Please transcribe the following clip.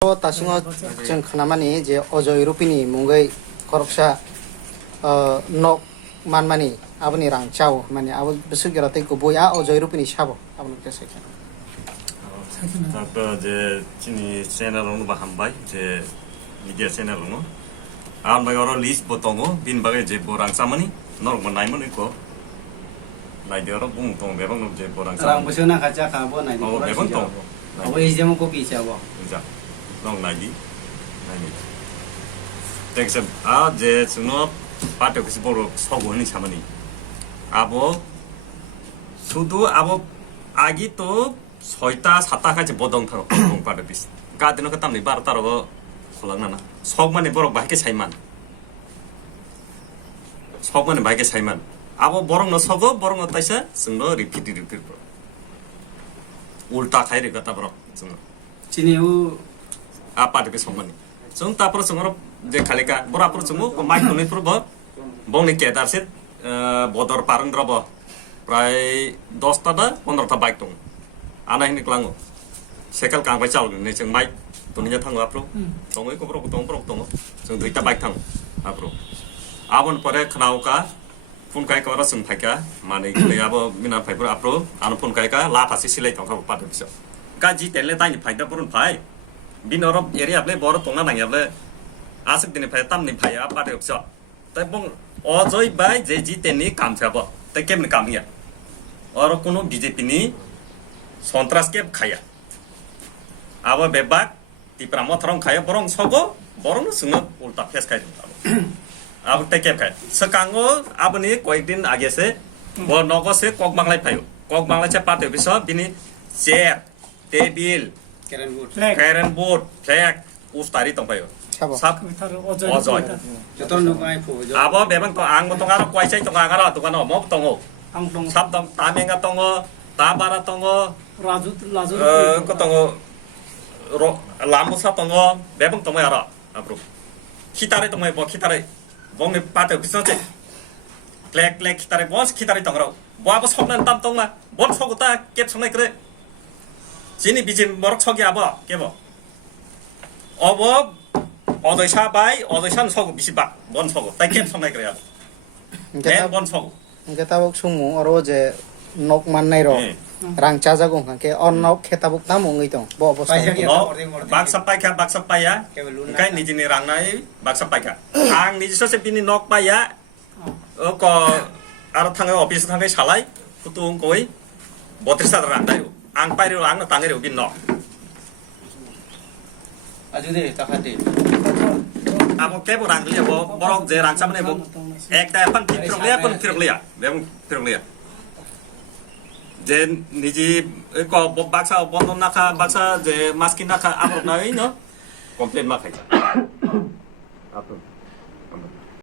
다싱어 정 하나만이 이제 어저 유로피니 몽가이 거럭샤 녹 만만이 아버니랑 짜오 만이 아버 besugera tei ko boya 어저 유로피니 샤보 아버는 그래서 아까 이제 진이 채널로 bahambay 이제 media 채널로 ang bagaro list botongo bin bagay je borang samani norok manay mo iko lai dioro bung tong bebang je borang Orang samani pesona kaca kabo na di. oh bebang tong Abo isi mo kopi siapa? ja nong lai di tekse a je suno pato kisi boro sogo ni samani abo sudu abo agi to ছয়টা সাতটা কাছে বদং থাকো বং পারে পিস গাদিনো কাতাম নি 12 তারো খোলাং না সব মানে বরক বাইকে সাইমান সব মানে বাইকে সাইমান আবো বরং ন সগো বরং তাইসা जोंनो रिपिट उल्टा खाइ रे गता बरक जोंनो Sini u आ पाटे पे समनि जों तापर जोंनो जे खालिका बरापर जोंमो माइक ननि पुरब बंनि केदार से बदर पारंद्रब प्राय 10 ता 15 ता बाइक दं आना हिनि क्लांगो सेकल कांबाय चावल ने जों माइक तनिया थाङो आप्रो दङै कब्रक दङ जों दुइटा बाइक थाङो आप्रो आबन परे खनावका फुनकाय करा जों फायका माने गलेयाबो मिना फायफोर आप्रो आनो फुनकायका लाफासि सिलाय थांखा पादो बिसो गाजि तेले ताइनि फायदा पुरुन फाय बिनरब एरियाबले बर तंना नांयाबले आसक दिने फाय तामनि फाया पादो बिसो ताइ बं अजय बाय जे जि तेनि कामथाबो ताइ केमनि कामिया और कोनो बीजेपी नि सन्त्रास के खाया अब बेबाक तिप्रा मथरं खाया बरं सगो बरं सुंग उल्टा फेस खाय अब टेके खाय सकांगो आबनि कयेक दिन आगे से ब नगो से कक बांगलाय फायो कक बांगलाय से पाते बिस बिनि chair table carrom board flag उस्तारी तं फायो 샤보 삽 어जय jotor no kai fu. अब बेबां तो आंग तो गारो क्वाइसाइ तो गारो तो गानो मब तंगो Ang tong 삽 तं तामेंगा तंगो ताबारा तंगो rajut 그것도 로 라무사 동어 매번 동어 알아 앞으로 기타레 동어 뭐 기타레 몸에 빠져 비슷하지 블랙 기타레 뭐 기타레 동어로 뭐 아버 속는 땀 동마 뭘 속었다 깨 속네 그래 진이 비진 뭐럭 속이 아버 깨버 어버 어더샤 바이 어더샤는 속고 미시바 뭔 속고 따깨 속네 그래 아버 내뭔 속고 ketabok sumu oro je nok mannai ro rang chajagong ke on nok ketabok tam ngai tong bo Paisa obostai ke 박 사파이야 그러니까 니진이 랑나이 박 사파이야 ang 니지서 세빈이 nok 빠야 어거 알아탕에 오피스 탕에 살라이 부tung 거이 못해서 랑다요 ang 빠이로 ang 땅에 오빈 nok Aju deh takati. 아뭐 깨보 랑들이야 뭐 뭐럭 제 랑sam네 뭐 액다 판 피트럭리야 피트럭리야 제 니지 거 박사 본돈 나카 박사 제 마스킨 나카 아무로 나이 너 컴플레인 마카이자 아픈